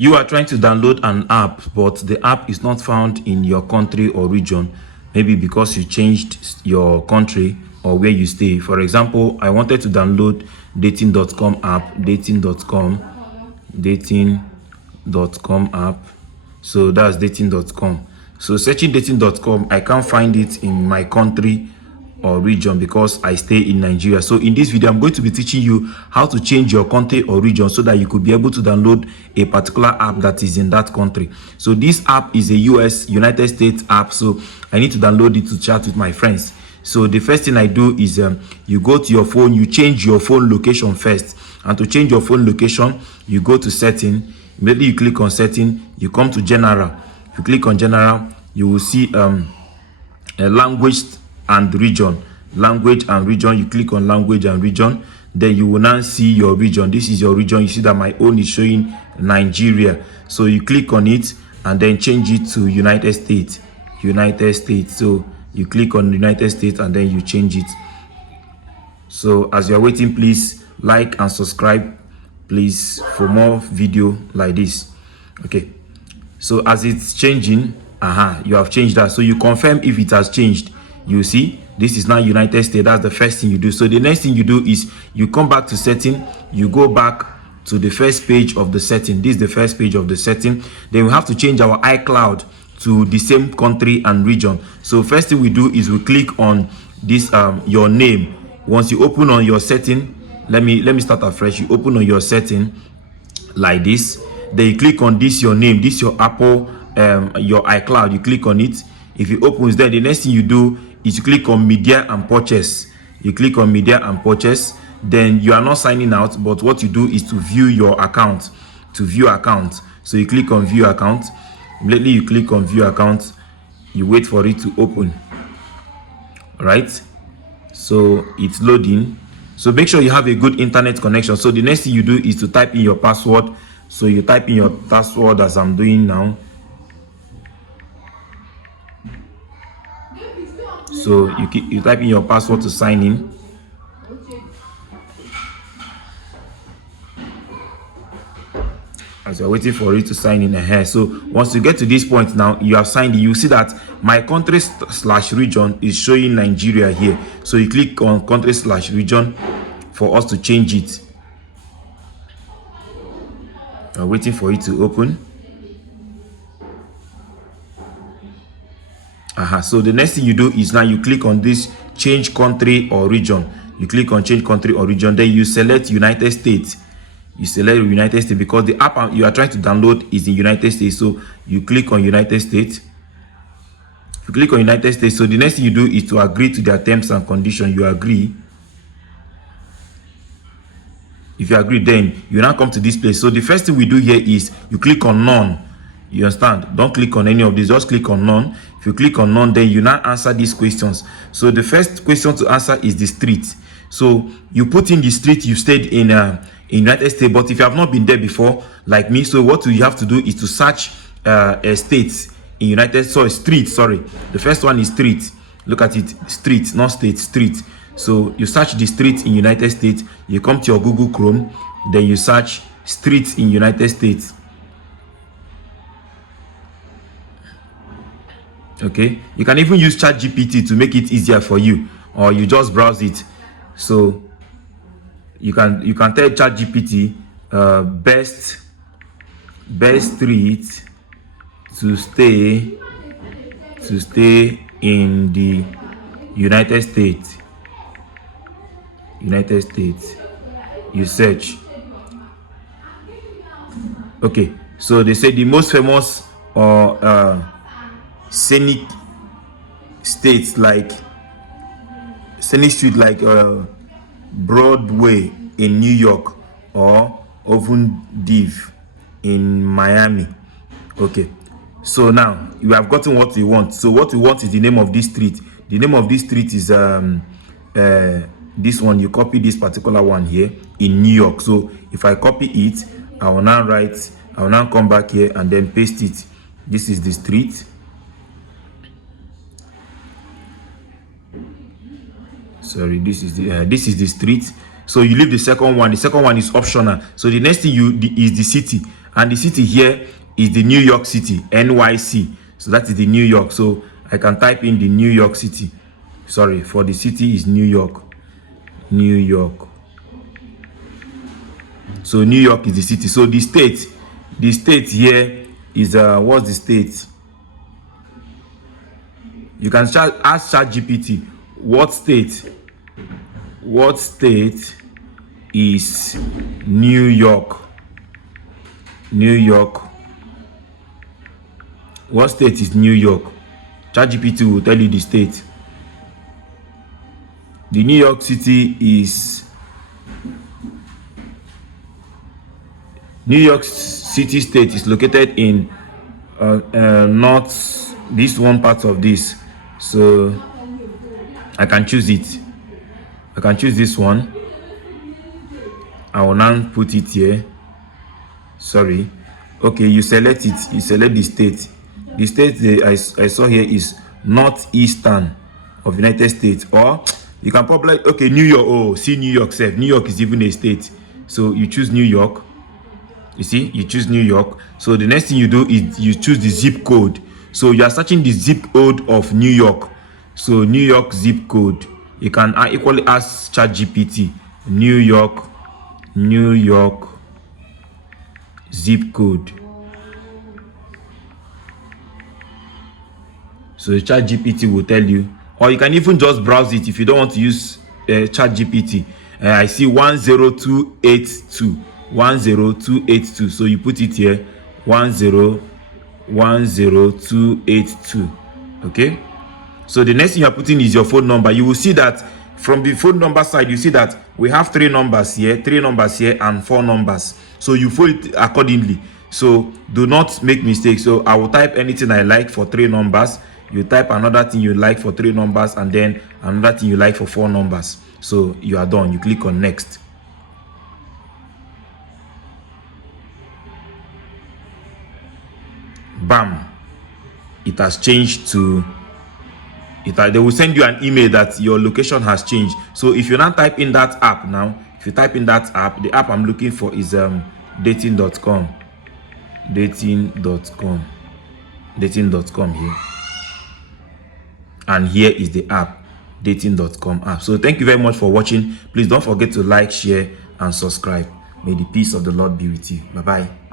You are trying to download an app, but the app is not found in your country or region, maybe because you changed your country or where you stay. For example, I wanted to download dating.com app, dating.com app. So that's dating.com. So searching dating.com, I can't find it in my country or region because I stay in Nigeria. So in this video, I'm going to be teaching you how to change your country or region so that you could be able to download a particular app that is in that country. So this app is a United States app, so I need to download it to chat with my friends. So the first thing I do is you go to your phone, you change your phone location first. And to change your phone location, you go to setting. Immediately you click on setting, you come to general. If you click on general, you will see a language and region. Language and region. You click on language and region, then you will now see your region. This is your region. You see that my own is showing Nigeria, so you click on it and then change it to United States. So you click on United States and then you change it. So as you're waiting, please like and subscribe, please, for more video like this. Okay, so as it's changing, you have changed that. So you confirm if it has changed. You see this is now United States. That's the first thing you do. So the next thing you do is you come back to setting, you go back to the first page of the setting. This is the first page of the setting. Then we have to change our iCloud to the same country and region. So first thing we do is we click on this your name. Once you open on your setting, let me start afresh. You open on your setting like this, then you click on this your name, this your Apple your iCloud. You click on it. If it opens, then the next thing you do is you click on media and purchase. You click on media and purchase. Then you are not signing out, but what you do is to view your account. To view account, so you click on view account. Immediately you click on view account, you wait for it to open. All right, so it's loading. So make sure you have a good internet connection. So the next thing you do is to type in your password. So you type in your password as I'm doing now. So you type in your password to sign in. As you're waiting for it to sign in here. So once you get to this point now, you have signed in. You see that my country / region is showing Nigeria here. So you click on country / region for us to change it. I'm waiting for it to open. So the next thing you do is now you click on this change country or region. You click on change country or region, then you select United States. You select United States because the app you are trying to download is in United States. So you click on United States. If you click on United States, so the next thing you do is to agree to their terms and conditions. You agree. If you agree, then you now come to this place. So the first thing we do here is you click on none. You understand? Don't click on any of these, just click on none. If you click on none, then you now answer these questions. So the first question to answer is the street. So you put in the street you stayed in United States, but if you have not been there before like me, so what you have to do is to search a state in United States. So street, sorry, the first one is street. Look at it, street, not state, street. So you search the street in United States, you come to your Google Chrome, then you search streets in United States. Okay, you can even use ChatGPT to make it easier for you, or you just browse it. So you can tell ChatGPT best street to stay in the United States. You search. Okay, so they say the most famous or scenic states like scenic street like Broadway in New York or Div in Miami. Okay, so now you have gotten what you want. So what you want is the name of this street. The name of this street is this one. You copy this particular one here in New York. So if I copy it, I will now come back here and then paste it. This is the street. Sorry, this is the street. So you leave the second one. The second one is optional. So the next thing is the city, and the city here is the New York City, NYC. So that is the New York. So I can type in the New York City. Sorry, for the city is New York. New York. So New York is the city. So the state here is what's the state? You can ask ChatGPT what state is New York. New York. What state is New York? ChatGPT will tell you the state. The New York City is New York City state is located in north, this one part of this. So I can choose it. I can choose this one. I will now put it here. Sorry. Okay, you select it. You select the state. The state I saw here is northeastern of United States. Or you can probably, okay, New York. Oh, see New York self. New York is even a state. So you choose New York. You see, you choose New York. So the next thing you do is you choose the zip code. So you are searching the zip code of New York. So New York zip code. You can equally ask ChatGPT New York zip code. So ChatGPT will tell you, or you can even just browse it if you don't want to use ChatGPT. I see 10282. 10282. So you put it here, 1010282. Okay. So the next thing you are putting is your phone number. You will see that from the phone number side, you see that we have 3 numbers here, and 4 numbers. So you fill it accordingly. So do not make mistakes. So I will type anything I like for 3 numbers. You type another thing you like for 3 numbers, and then another thing you like for 4 numbers. So you are done. You click on next. Bam. It has changed to they will send you an email that your location has changed. So if you now type in that app now, the app I'm looking for is dating.com. Dating.com here. And here is the app, dating.com app. So thank you very much for watching. Please don't forget to like, share, and subscribe. May the peace of the Lord be with you. Bye-bye.